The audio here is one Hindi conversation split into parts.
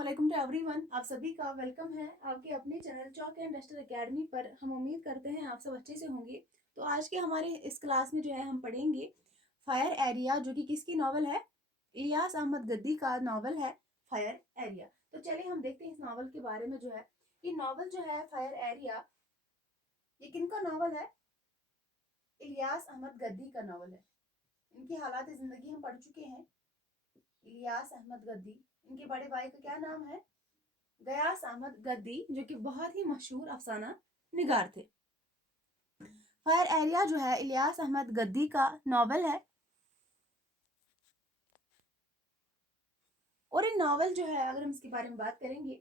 अस्सलामुअलैकुम टू एवरीवन। आप सभी का वेलकम है आपके अपने channel chalk and duster academy पर। हम उम्मीद करते हैं आप सब अच्छे से होंगे। तो आज के हमारे इस क्लास में जो है हम पढ़ेंगे फायर एरिया, जो कि किसकी नॉवल है? इलियास अहमद गद्दी का नॉवल है फायर एरिया। तो चलिए हम देखते हैं इस नॉवल के बारे में। जो है ये नॉवल जो है फायर एरिया, ये किनका नॉवल है? इलियास अहमद गद्दी का नॉवल है। इनकी हालात जिंदगी हम पढ़ चुके हैं। इलियास अहमद गद्दी, इनके बड़े भाई का क्या नाम है? गयास अहमद गद्दी, जो कि बहुत ही मशहूर अफसाना निगार थे। फायर एरिया जो है इलियास अहमद गद्दी का नॉवल है। और ये नॉवल जो है, अगर हम इसके बारे में बात करेंगे,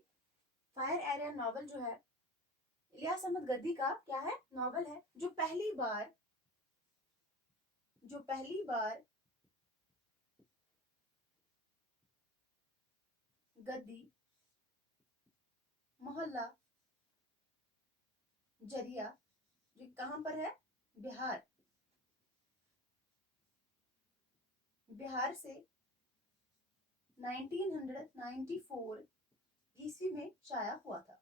फायर एरिया नॉवल जो है इलियास अहमद गद्दी का क्या है? नॉवल है जो पहली बार गद्दी मोहल्ला जरिया, जो कहां पर है? बिहार से 1994 ईस्वी में शाया हुआ था।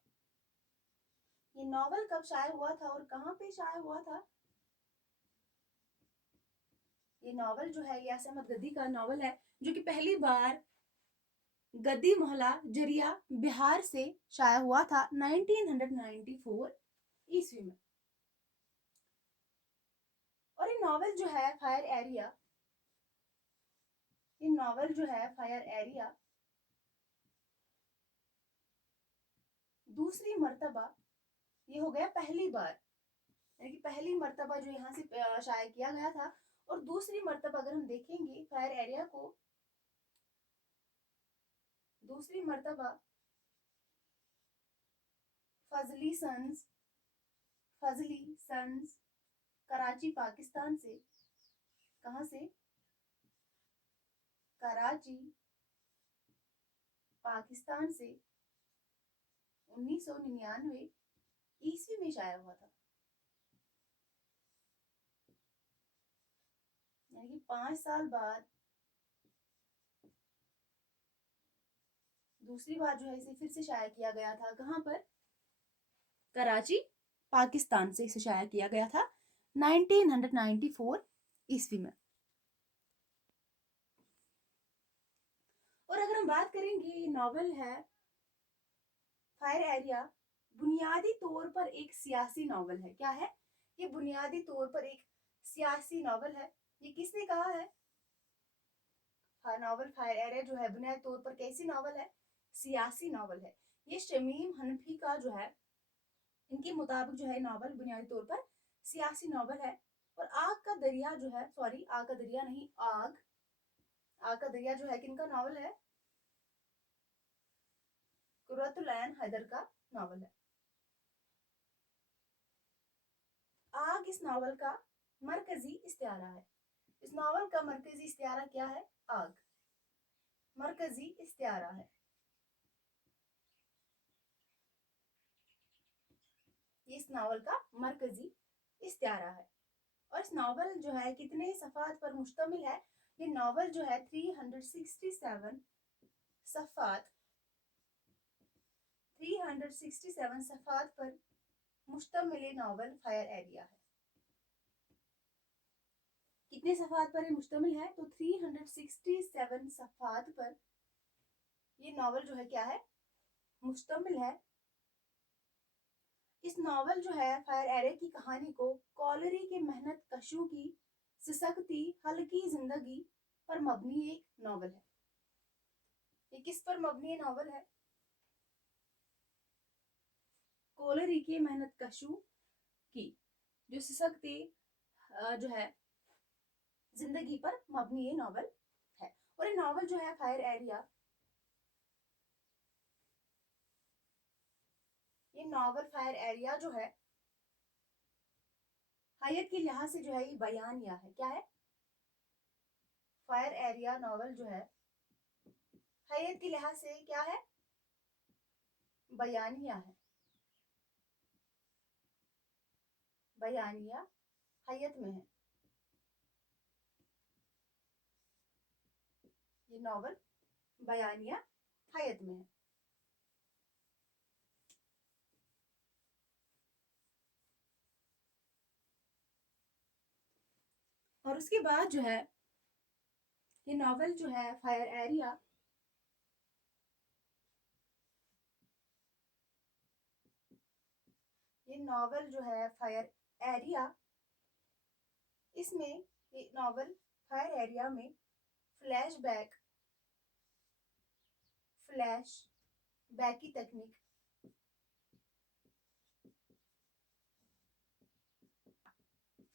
ये नॉवल कब शाया हुआ था और कहां पे शाया हुआ था? ये नॉवल जो है इलियास अहमद गद्दी का नॉवल है, जो कि पहली बार गद्दी मोहल्ला जरिया बिहार से शाया हुआ था 1994 ईस्वी में। और ये नॉवल जो है फायर एरिया, दूसरी मर्तबा, ये हो गया पहली बार, यानी कि पहली मर्तबा जो यहाँ से शाया किया गया था। और दूसरी मर्तबा अगर हम देखेंगे फायर एरिया को, दूसरी मर्तबा फजली सन्स कराची पाकिस्तान से, कहां से? कराची पाकिस्तान से 1999 ईस्वी में शाया हुआ था। यानी कि 5 साल बाद दूसरी बार जो है इसे फिर से शाया किया गया था। कहां पर? कराची पाकिस्तान से इसे शाया किया गया था 1994 ईस्वी में। और अगर हम बात करेंगे, ये नॉवल है फायर एरिया बुनियादी तौर पर एक सियासी नॉवल है। क्या है ये? बुनियादी तौर पर एक सियासी नॉवल है। ये किसने कहा है? हाँ, नॉवल फायर एरिया जो है बुनियादी तौर पर कैसी नॉवल है? सियासी नॉवल है। ये शमीम हनफी का जो है, इनके मुताबिक जो है नॉवल बुनियादी तौर पर सियासी नॉवल है। और आग का दरिया जो है, सॉरी आग का दरिया नहीं, आग का दरिया जो है किनका नॉवल है? कुर्रतुल ऐन हैदर का नॉवल है। आग इस नॉवल का मरकजी इस्तिआरा है। इस नॉवल का मरकजी इस्तिआरा क्या है? आग मरकजी इस्तिआरा है। ये इस नॉवल का मरकजी इस्तिआरा है। और इस नॉवल जो है कितने सफ़ात पर मुश्तमिल है? ये नॉवल जो है 367 सफ़ात 367 सफ़ात पर मुश्तमिल नॉवल फायर एरिया है। कितने सफ़ात पर ये मुश्तमिल है? तो 367 सफ़ात पर ये नॉवल जो है क्या है? मुश्तमिल है। इस नॉवल जो है फायर एरिया की कहानी को कॉलरी के मेहनत कशों की सिसकती हल्की जिंदगी पर मबनी एक नॉवल है। ये किस पर मबनी नॉवल है? कॉलरी के मेहनत कशों की जो सिसकती जो है जिंदगी पर मबनी ये नॉवल है। और ये नॉवल जो है फायर एरिया, ये नॉवल फायर एरिया जो है हैयत के लिहाज से जो है ये बयानिया है। क्या है? फायर एरिया नॉवल जो है हैयत के लिहाज से क्या है? बयानिया है। बयानिया हैयत में है। ये नॉवल बयानिया हैयत में है। और उसके बाद जो है ये नॉवल जो है फायर एरिया, ये नॉवल जो है फायर एरिया, इसमें ये नॉवल फायर एरिया में फ्लैशबैक की तकनीक,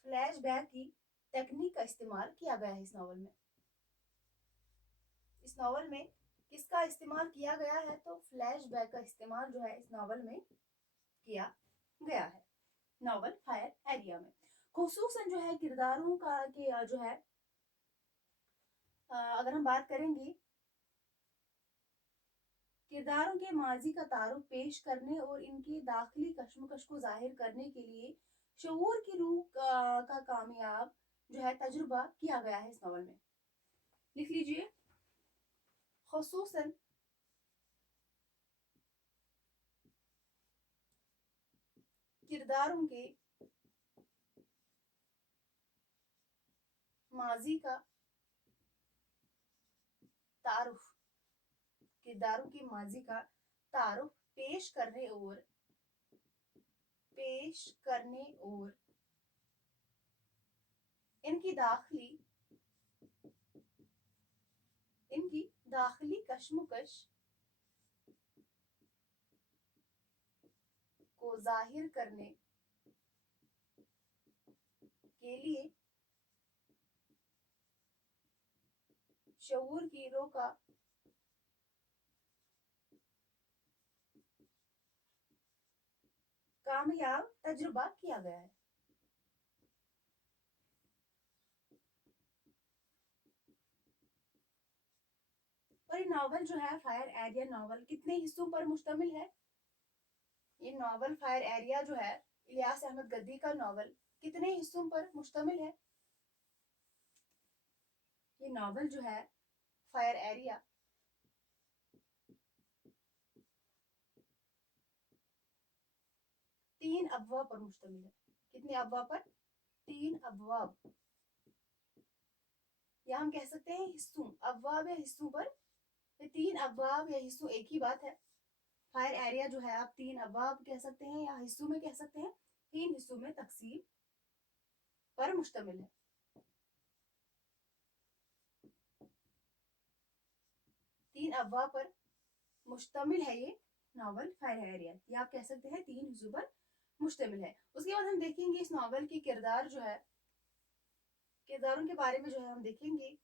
फ्लैशबैक की तकनीक का इस्तेमाल किया गया है इस नॉवल में। इस नॉवल में किसका इस्तेमाल किया गया है? तो फ्लैशबैक का इस्तेमाल जो है इस नॉवल में किया गया है, नॉवल फायर एरिया में। खुसूसन जो है किरदारों का कि जो है अगर हम बात करेंगे किरदारों के माजी का तारुफ पेश करने और इनकी दाखिली कश्मकश को जाहिर करने के लिए शऊर की रूह का कामयाब जो है तजुर्बा किया गया है इस नॉवल में। लिख लीजिए, खुसूसन किरदारों के माजी का तारुफ, किरदारों के माजी का तारुफ पेश करने और इनकी दाखिली कश्मकश को जाहिर करने के लिए शऊर की रूह का कामयाब तजुर्बा किया गया है। और ये नॉवल जो है फायर एरिया नॉवल कितने हिस्सों पर मुश्तमिल है? ये नॉवल फायर एरिया जो है इलियास अहमद गद्दी का नॉवल कितने हिस्सों पर मुश्तमिल है? ये नॉवल जो है फायर एरिया 3 अबवाब पर मुश्तमिल है। कितने अबवाब पर? 3 अबवाब, या हम कह सकते हैं हिस्सों, अबवाब या हिस्सों पर। 3 अबवाब या हिस्सों एक ही बात है। फायर एरिया जो है आप 3 अबवाब कह सकते हैं या हिस्सों में कह सकते हैं, 3 हिस्सों में तकसीम पर मुश्तमिल है। 3 अबवाब पर मुश्तमिल है ये नॉवल फायर एरिया, या आप कह सकते हैं 3 हिस्सों पर मुश्तमिल है। उसके बाद हम देखेंगे इस नॉवल के किरदार जो है, किरदारों के बारे में जो है हम देखेंगे।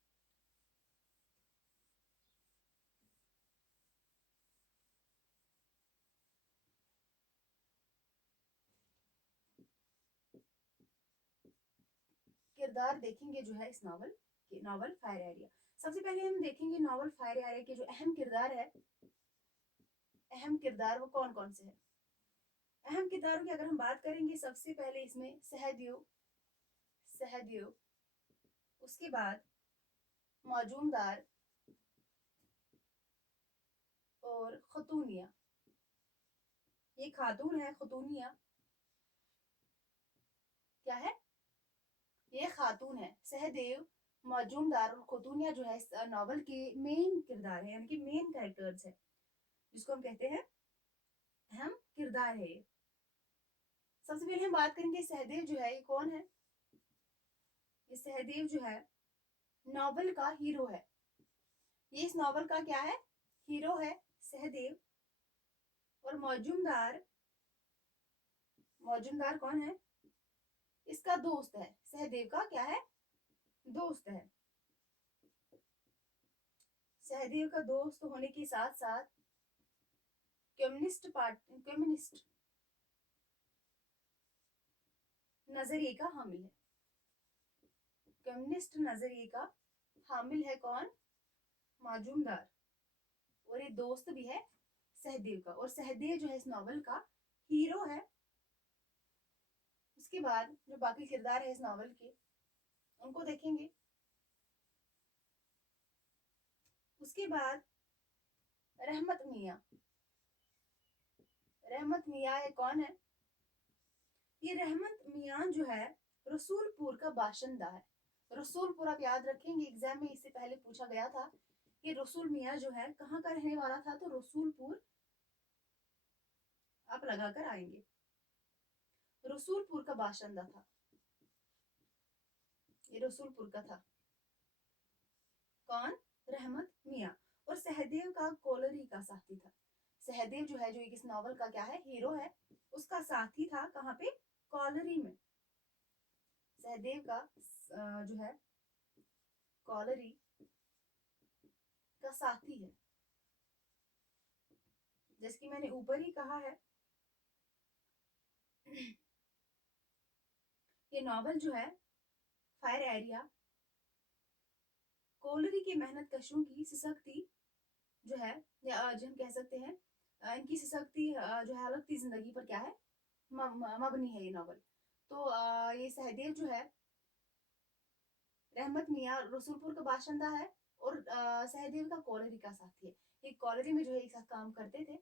किरदार देखेंगे जो है इस नॉवल के, नॉवल फायर एरिया। सबसे पहले हम देखेंगे नॉवल फायर एरिया के जो अहम किरदार है, अहम किरदार वो कौन कौन से हैं। अहम किरदारों की अगर हम बात करेंगे, सबसे पहले इसमें सहदेव, सहदेव, उसके बाद मौजूमदार और खतूनिया। ये खातून है, खतूनिया क्या है? ये खातून है। सहदेव, मौजूमदार और खतूनिया जो है इस नॉवल के मेन किरदार है, यानी कि मेन कैरेक्टर्स है, जिसको हम कहते हैं अहम किरदार है ये। सबसे पहले हम बात करेंगे सहदेव जो है ये कौन है। ये सहदेव जो है नॉवल का हीरो है। ये इस नॉवल का क्या है? हीरो है सहदेव। और मौजूमदार, मौजूमदार कौन है? इसका दोस्त है। सहदेव का क्या है? दोस्त है। सहदेव का दोस्त होने के साथ साथ कम्युनिस्ट नजरिए का हामिल है। कम्युनिस्ट नजरिए का हामिल है कौन? मौजूमदार। और ये दोस्त भी है सहदेव का, और सहदेव जो है इस नॉवल का हीरो है। उसके बाद जो बाकी किरदार है इस नॉवल के, उनको देखेंगे। उसके बाद रहमत मियाँ। रहमत मियाँ ये कौन है? ये रहमत मियाँ जो है रसूलपुर का बाशिंदा है। रसूलपुर आप याद रखेंगे, एग्जाम में इससे पहले पूछा गया था कि रसूल मियाँ जो है कहाँ का रहने वाला था, तो रसूलपुर आप लगाकर आएंगे। रसूलपुर का बाशिंदा था, ये रसूलपुर का था। कौन? रहमत मियाँ। और सहदेव का कॉलरी का साथी था। सहदेव जो है, जो इस नॉवल का क्या है, हीरो है, उसका साथी था कहाँ पे? कॉलरी में। सहदेव का जो है कॉलरी का साथी है। जैसे कि मैंने ऊपर ही कहा है, ये नॉवल जो है फायर एरिया, कॉलरी की मेहनत कशों की सिसकती जो है, या जो हम कह सकते हैं इनकी सिसकती जो है हलकती जिंदगी पर क्या है, मबनी है ये नॉवल। तो ये सहदेव जो है, रहमत मियाँ रसूलपुर का बाशिंदा है और सहदेव का कॉलरी का साथी है। ये कॉलरी में जो है एक साथ काम करते थे,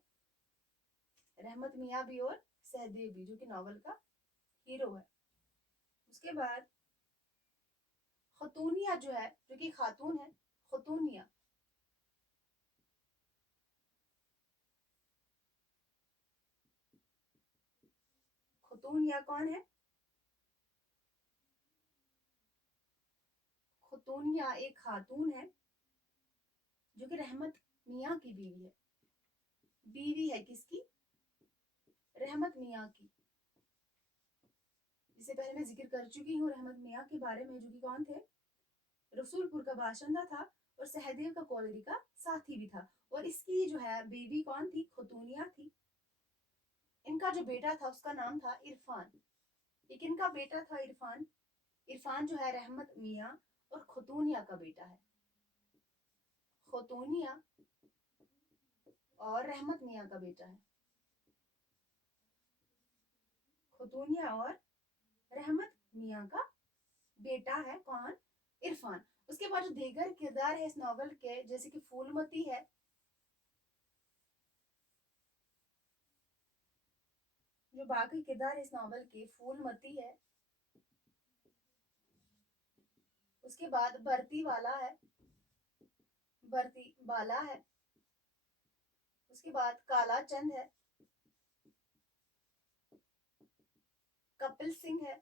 रहमत मियाँ भी और सहदेव भी, जो कि नॉवल का हीरो है। उसके बाद खतूनिया जो है, जो कि खातून है, खतूनिया। खतूनिया कौन है? खतूनिया एक खातून है जो कि रहमत मियाँ की बीवी है। बीवी है किसकी? रहमत मियाँ की। इससे पहले मैं जिक्र कर चुकी हूँ रहमत मियाँ के बारे में, जो कि कौन थे? रसूलपुर का बाशिंदा था और सहदेव का कॉलरी का साथी भी था। और इसकी जो है बीवी कौन थी? खतूनिया थी। इनका जो बेटा था उसका नाम था इरफान। एक इनका बेटा था इरफान। इरफान जो है रहमत मियाँ और खतूनिया का बेटा है। खतूनिया और रहमत मियाँ का बेटा है। खतूनिया और रहमत मियाँ का बेटा है कौन? इरफान। उसके बाद जो दीगर किरदार है इस नॉवल के, जैसे कि फूलमती है, जो बाकी किरदार है इस नॉवल के, फूलमती है। उसके बाद बरती वाला है, बरती बाला है। उसके बाद काला चंद है, कपिल सिंह है,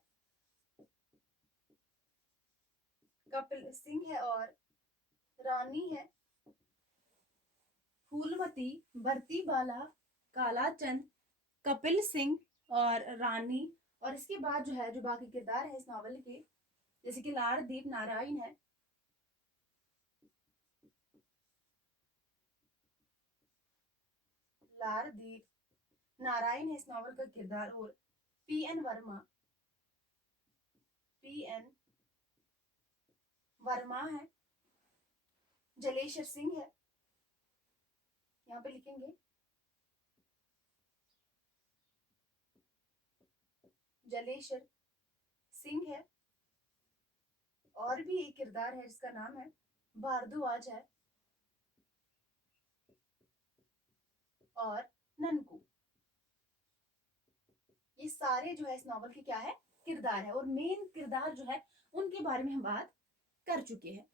कपिल सिंह है और रानी है। फूलमती, भरती बाला, काला चंद, कपिल सिंह और रानी। और इसके बाद जो है, जो बाकी किरदार है इस नॉवल के, जैसे कि लारदीप नारायण है, लारदीप नारायण है इस नॉवल का किरदार। और पीएन वर्मा, पीएन वर्मा है। जलेश्वर सिंह है, यहाँ पे लिखेंगे जलेश्वर सिंह है। और भी एक किरदार है जिसका नाम है भारद्वाज है और ननकू। ये सारे जो है इस नॉवल के क्या है, किरदार है। और मेन किरदार जो है उनके बारे में हम बात कर चुके हैं।